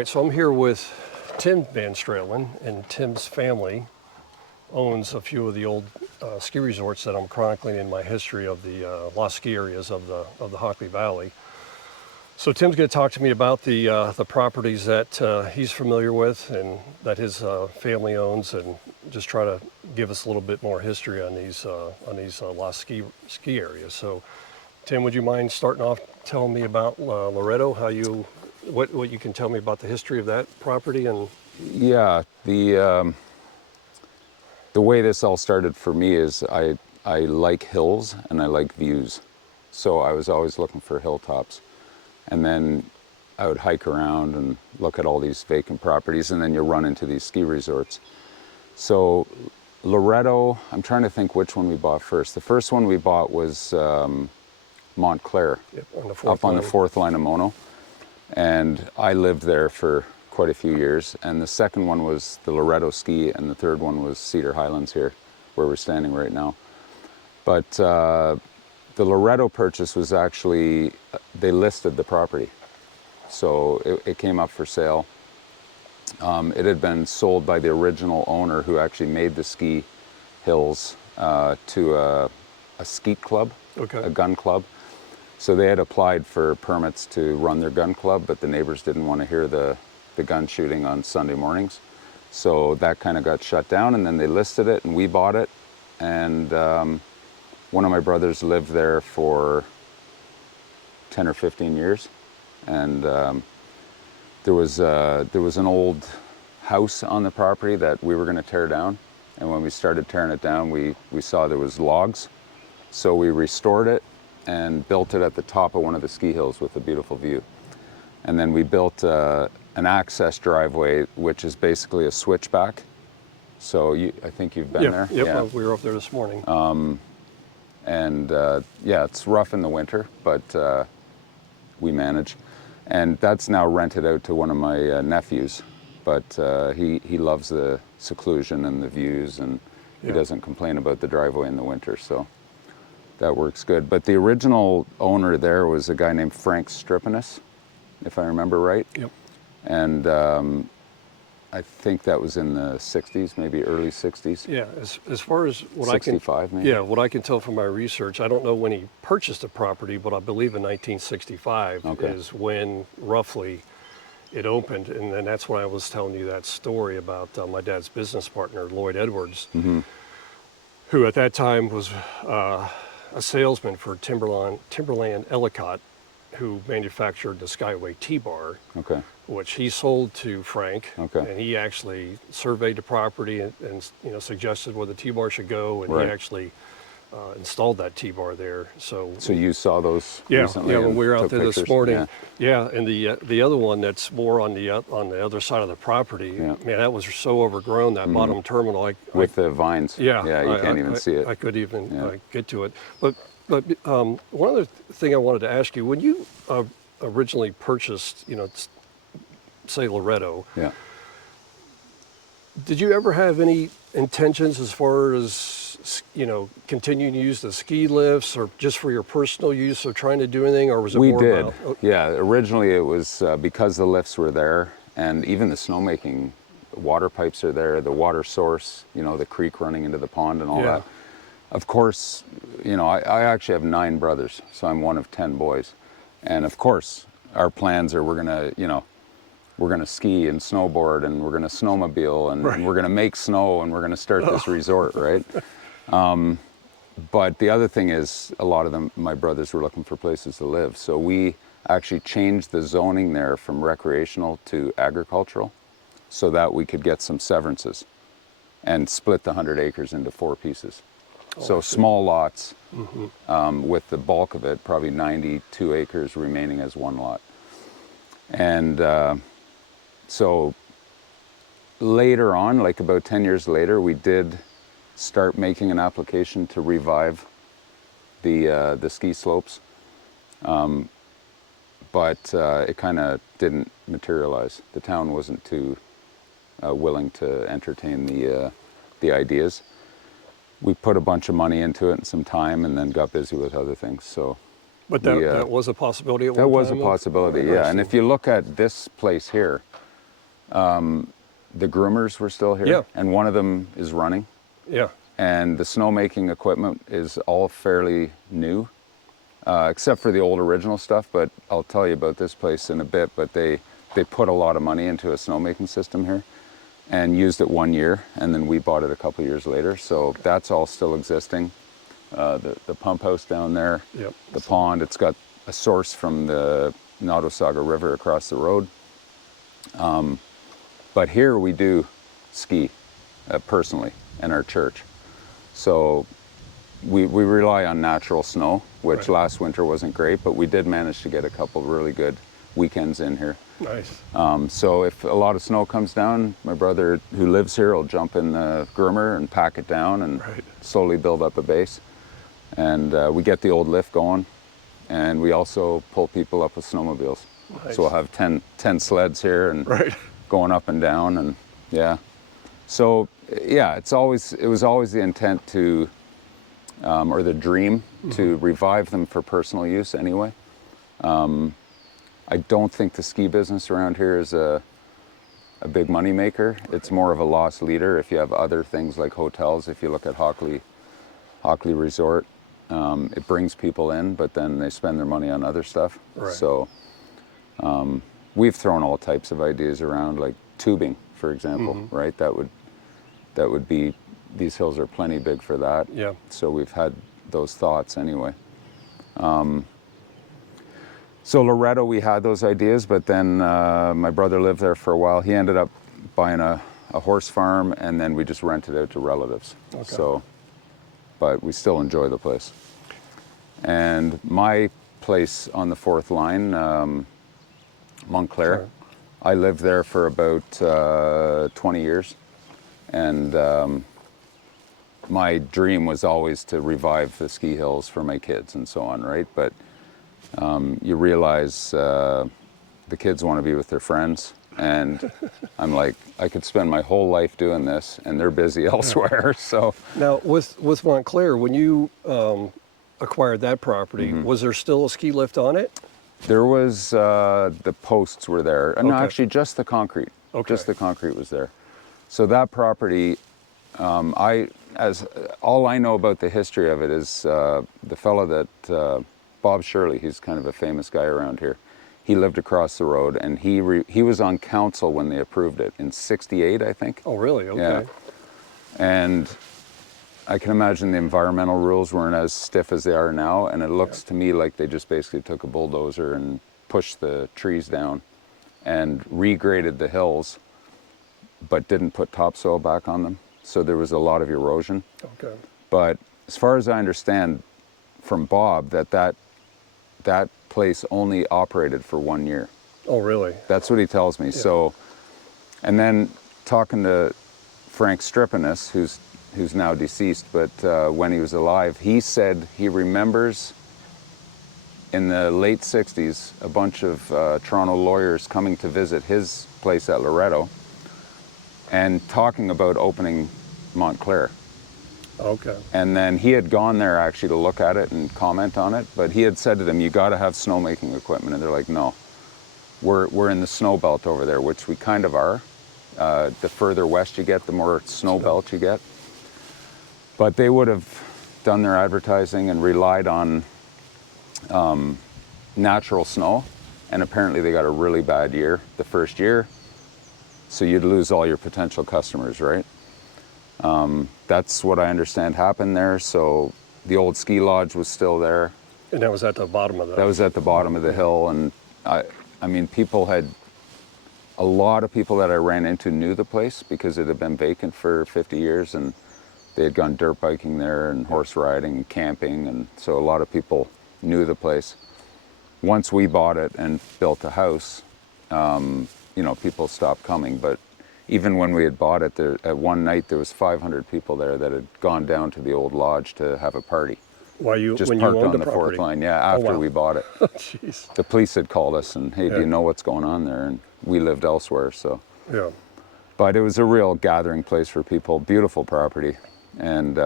right, so I'm here with Tim van Stralen, and Tim's family owns a few of the old ski resorts that I'm chronicling in my history of the lost ski areas of the Hockley Valley. So Tim's going to talk to me about the properties that he's familiar with and that his family owns, and just try to give us a little bit more history on these lost ski areas. So, Tim, would you mind starting off telling me about Loretto? What you can tell me about the history of that property? And yeah, the way this all started for me is I like hills and I like views, so I was always looking for hilltops, and then I would hike around and look at all these vacant properties, and then you run into these ski resorts. So Loretto, I'm trying to think which one we bought first. The first one we bought was Montclair, up on the fourth line of Mono. And I lived there for quite a few years. And the second one was the Loretto ski, and the third one was Cedar Highlands here, where we're standing right now. But the Loretto purchase was actually, they listed the property. So it came up for sale. It had been sold by the original owner, who actually made the ski hills, to a skeet club, okay, a gun club. So they had applied for permits to run their gun club, but the neighbors didn't want to hear the gun shooting on Sunday mornings. So that kind of got shut down, and then they listed it, and we bought it. And one of my brothers lived there for 10 or 15 years. And there was an old house on the property that we were going to tear down. And when we started tearing it down, we saw there was logs. So we restored it and built it at the top of one of the ski hills with a beautiful view. And then we built an access driveway, which is basically a switchback. So I think you've been there. Yep, yeah. We were up there this morning. Yeah, it's rough in the winter, but we manage. And that's now rented out to one of my nephews. But he loves the seclusion and the views, and he doesn't complain about the driveway in the winter. So that works good. But the original owner there was a guy named Frank Strippinus, if I remember right. Yep. And I think that was in the 60s, maybe early 60s. Yeah, as far as what 65 maybe. Yeah, what I can tell from my research, I don't know when he purchased the property, but I believe in 1965 is when roughly it opened. And then that's when I was telling you that story about my dad's business partner, Lloyd Edwards, who at that time was a salesman for Timberland Ellicott, who manufactured the Skyway T-Bar, which he sold to Frank. And he actually surveyed the property and suggested where the T-Bar should go, and he actually installed that T-bar there. So you saw those recently? Yeah, when we were out there pictures. this morning. Yeah, and the other one that's more on the other side of the property, man, that was so overgrown, that bottom terminal. With the vines. Yeah, you can't even see it. I could even get to it. But one other thing I wanted to ask you, when you originally purchased, say Loretto, did you ever have any intentions as far as continuing to use the ski lifts, or just for your personal use, or trying to do anything, or was it we more did. about? Yeah, originally it was because the lifts were there, and even the snowmaking water pipes are there, the water source, the creek running into the pond and all that. Of course, I actually have 9 brothers, so I'm one of 10 boys. And of course, our plans are we're gonna ski and snowboard, and we're gonna snowmobile, and we're gonna make snow, and we're gonna start this resort, right? But the other thing is, a lot of my brothers were looking for places to live. So we actually changed the zoning there from recreational to agricultural, so that we could get some severances and split the 100 acres into 4 pieces. So small lots, with the bulk of it, probably 92 acres remaining as 1 lot. And so later on, like about 10 years later, we did start making an application to revive the ski slopes. But it kind of didn't materialize. The town wasn't too willing to entertain the ideas. We put a bunch of money into it and some time, and then got busy with other things. So, but that was a possibility at one time? That was a possibility, yeah. And if you look at this place here, The groomers were still here, Yeah. and one of them is running. Yeah. And the snowmaking equipment is all fairly new, except for the old original stuff. But I'll tell you about this place in a bit. But they put a lot of money into a snowmaking system here, and used it 1 year, and then we bought it a couple years later. So that's all still existing. The pump house down there, Yep. the pond. It's got a source from the Nottawasaga River across the road. But here we do ski personally in our church. So we rely on natural snow, which Right. last winter wasn't great, but we did manage to get a couple really good weekends in here. Nice. So if a lot of snow comes down, my brother who lives here will jump in the groomer and pack it down and Right. slowly build up a base. And we get the old lift going, and we also pull people up with snowmobiles. Nice. So we'll have 10 sleds here and Right. going up and down, and yeah. So yeah, it was always the intent to, or the dream to revive them for personal use anyway. I don't think the ski business around here is a big money maker. It's more of a loss leader if you have other things like hotels. If you look at Hockley Resort, it brings people in, but then they spend their money on other stuff. Right. So we've thrown all types of ideas around, like tubing, for example, right? That would be, these hills are plenty big for that. Yeah. So we've had those thoughts anyway. So Loretto, we had those ideas, but then my brother lived there for a while. He ended up buying a horse farm, and then we just rented it to relatives. Okay. So, but we still enjoy the place. And my place on the fourth line, Montclair, Sure. I lived there for about 20 years. And my dream was always to revive the ski hills for my kids and so on, right? But you realize the kids want to be with their friends, and I'm like, I could spend my whole life doing this, and they're busy elsewhere. So Now, with Montclair, when you acquired that property, was there still a ski lift on it? there was the posts were there. No, Okay. actually, just the concrete. Okay. Just the concrete was there. So that property, all I know about the history of it is the fellow that. Bob Shirley, he's kind of a famous guy around here. He lived across the road, and he was on council when they approved it in '68, I think. Oh, really? Okay. Yeah. And I can imagine the environmental rules weren't as stiff as they are now, and it looks to me like they just basically took a bulldozer and pushed the trees down and regraded the hills, but didn't put topsoil back on them. So there was a lot of erosion. Okay. But as far as I understand from Bob, that place only operated for 1 year. Oh, really? That's what he tells me. Yeah. So, and then talking to Frank Stripinus, who's now deceased, but when he was alive, he said he remembers in the late 60s a bunch of Toronto lawyers coming to visit his place at Loretto and talking about opening Montclair. Okay. And then he had gone there actually to look at it and comment on it, but he had said to them, you got to have snowmaking equipment. And they're like, no, we're in the snow belt over there, which we kind of are. The further west you get, the more snow belt you get. But they would have done their advertising and relied on natural snow. And apparently they got a really bad year the first year. So you'd lose all your potential customers, right? That's what I understand happened there. So the old ski lodge was still there. And that was at the bottom of the... That was at the bottom of the hill. And I mean, a lot of people that I ran into knew the place because it had been vacant for 50 years, and they had gone dirt biking there and horse riding and camping. And so a lot of people knew the place. Once we bought it and built a house, people stopped coming. But even when we had bought it, at one night there was 500 people there that had gone down to the old lodge to have a party. When you Just owned parked on the the property? fourth line, yeah, after wow. we bought it. Oh, jeez. The police had called us and, hey, do you know what's going on there? And we lived elsewhere, so. Yeah. But it was a real gathering place for people, beautiful property. And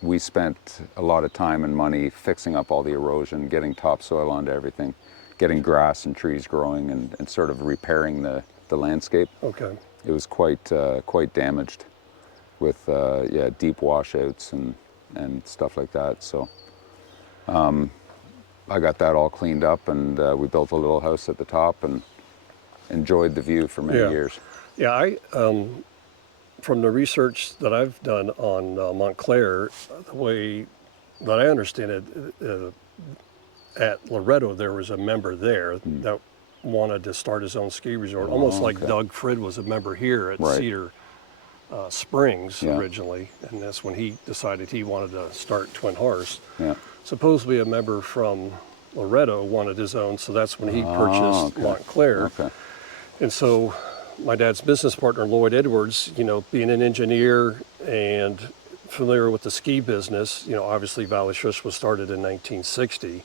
we spent a lot of time and money fixing up all the erosion, getting topsoil onto everything, getting grass and trees growing, and sort of repairing the the landscape. Okay. It was quite damaged with yeah, deep washouts and stuff like that. So I got that all cleaned up, and we built a little house at the top and enjoyed the view for many Yeah. years. Yeah, from the research that I've done on Montclair, the way that I understand it, at Loretto there was a member there that wanted to start his own ski resort, almost like okay. Doug Frid was a member here at Right. Cedar Springs Yeah. originally, and that's when he decided he wanted to start Twin Horse. Yeah. Supposedly a member from Loretto wanted his own, so that's when he purchased okay. Montclair. Okay. And so my dad's business partner, Lloyd Edwards, you know, being an engineer and familiar with the ski business, you know, obviously Valley Shush was started in 1960.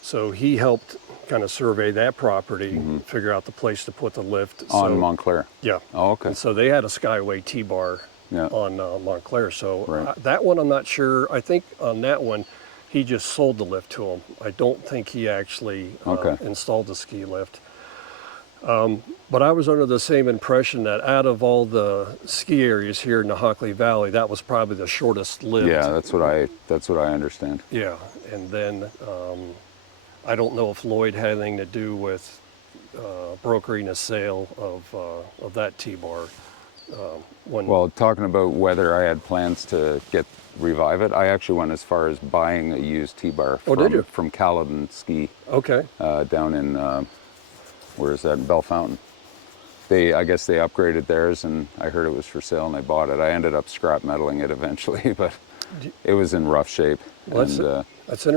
So he helped kind of survey that property, figure out the place to put the lift. On Montclair. Yeah. Oh, okay. And so they had a Skyway T-bar Yeah. on Montclair. So Right. that one I'm not sure. I think on that one, he just sold the lift to him. I don't think he actually Okay. installed the ski lift. But I was under the same impression that out of all the ski areas here in the Hockley Valley, that was probably the shortest lived. Yeah, that's what I understand. Yeah, and then I don't know if Lloyd had anything to do with brokering a sale of that T-bar. Well, talking about whether I had plans to revive it, I actually went as far as buying a used T-bar from Caledon Ski Okay. down in where is that, in Bell Fountain. I guess they upgraded theirs, and I heard it was for sale, and I bought it. I ended up scrap metaling it eventually, but it was in rough shape. Well, and that's interesting.